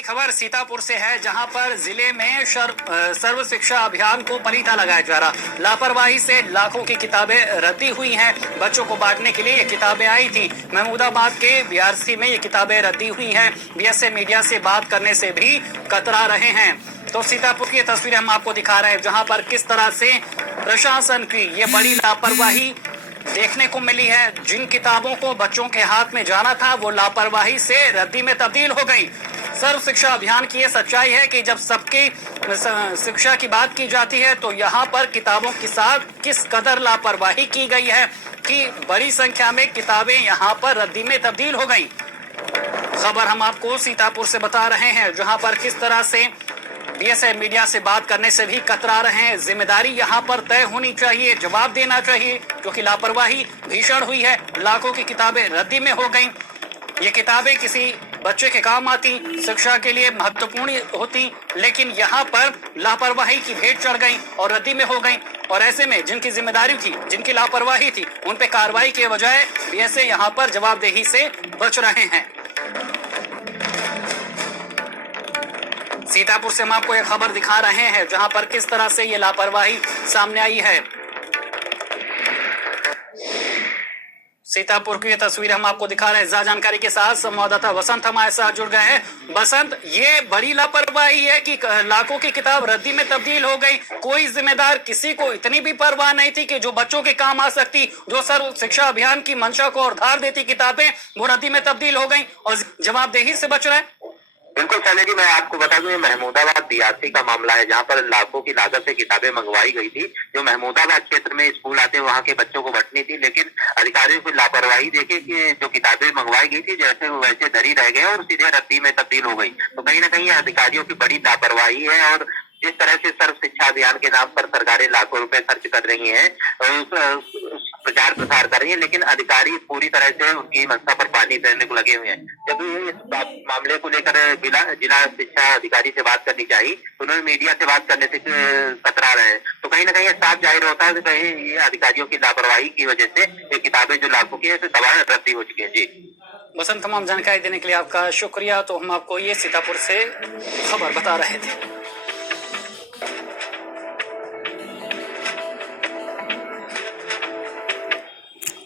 खबर सीतापुर से है, जहां पर जिले में सर्व शिक्षा अभियान को पलीता लगाया जा रहा। लापरवाही से लाखों की किताबें रद्दी हुई हैं। बच्चों को बांटने के लिए ये किताबें आई थी। महमूदाबाद के बीआरसी में ये किताबें रद्दी हुई हैं। बीएसए मीडिया से बात करने से भी कतरा रहे हैं। तो सीतापुर की तस्वीरें हम आपको दिखा रहे हैं, जहां पर किस तरह से प्रशासन की ये बड़ी लापरवाही देखने को मिली है। जिन किताबों को बच्चों के हाथ में जाना था, वो लापरवाही से रद्दी में तब्दील हो गई। सर्व शिक्षा अभियान की ये सच्चाई है कि जब सबकी शिक्षा की बात की जाती है, तो यहाँ पर किताबों के साथ किस कदर लापरवाही की गई है कि बड़ी संख्या में किताबें यहाँ पर रद्दी में तब्दील हो गई। खबर हम आपको सीतापुर से बता रहे हैं, जहाँ पर किस तरह से बीएसए मीडिया से बात करने से भी कतरा रहे हैं। जिम्मेदारी यहाँ पर तय होनी चाहिए, जवाब देना चाहिए, क्योंकि लापरवाही भीषण हुई है। लाखों की किताबें रद्दी में हो गई। ये किताबें किसी बच्चे के काम आती, शिक्षा के लिए महत्वपूर्ण होती, लेकिन यहाँ पर लापरवाही की भेंट चढ़ गई और रद्दी में हो गई। और ऐसे में जिनकी जिम्मेदारी थी, जिनकी लापरवाही थी, उन पे कार्रवाई के बजाय बीएसए यहाँ पर जवाबदेही से बच रहे हैं। सीतापुर से हम आपको एक खबर दिखा रहे हैं, जहां पर किस तरह से ये लापरवाही सामने आई है। सीतापुर की ये तस्वीर हम आपको दिखा रहे हैं। ज्यादा जानकारी के साथ संवाददाता वसंत हमारे साथ जुड़ गए हैं। वसंत, ये बड़ी लापरवाही है कि लाखों की किताब रद्दी में तब्दील हो गई। कोई जिम्मेदार, किसी को इतनी भी परवाह नहीं थी कि जो बच्चों के काम आ सकती, जो सर्व शिक्षा अभियान की मंशा को और धार देती किताबें, वो रद्दी में तब्दील हो गई और जवाबदेही से बच रहे। बिल्कुल शैलेश जी, मैं आपको बता दूं, ये महमूदाबाद बीआरसी का मामला है, जहां पर लाखों की लागत से किताबें मंगवाई गई थी। जो महमूदाबाद क्षेत्र में स्कूल आते हैं, वहां के बच्चों को बंटनी थी, लेकिन अधिकारियों की लापरवाही देखे कि जो किताबें मंगवाई गई थी, जैसे वैसे धरी रह गए और सीधे रद्दी में तब्दील हो गई। तो कहीं ना कहीं अधिकारियों की बड़ी लापरवाही है। और जिस तरह से सर्व शिक्षा अभियान के नाम पर सरकारें लाखों रुपए खर्च कर रही हैं, प्रचार प्रसार कर रही है, लेकिन अधिकारी पूरी तरह से उनकी मंशा पर पानी फेरने को लगे हुए हैं। जब इस मामले को लेकर जिला शिक्षा अधिकारी से बात करनी चाहिए, उन्होंने मीडिया से बात करने से कतरा रहे हैं। तो कहीं ना कहीं साफ जाहिर होता है कि कहीं ये अधिकारियों की लापरवाही की वजह से ये किताबें जो लाखों की है तबाह रद्दी हो चुकी है। जी वसंत, तमाम जानकारी देने के लिए आपका शुक्रिया। तो हम आपको ये सीतापुर से खबर बता रहे थे।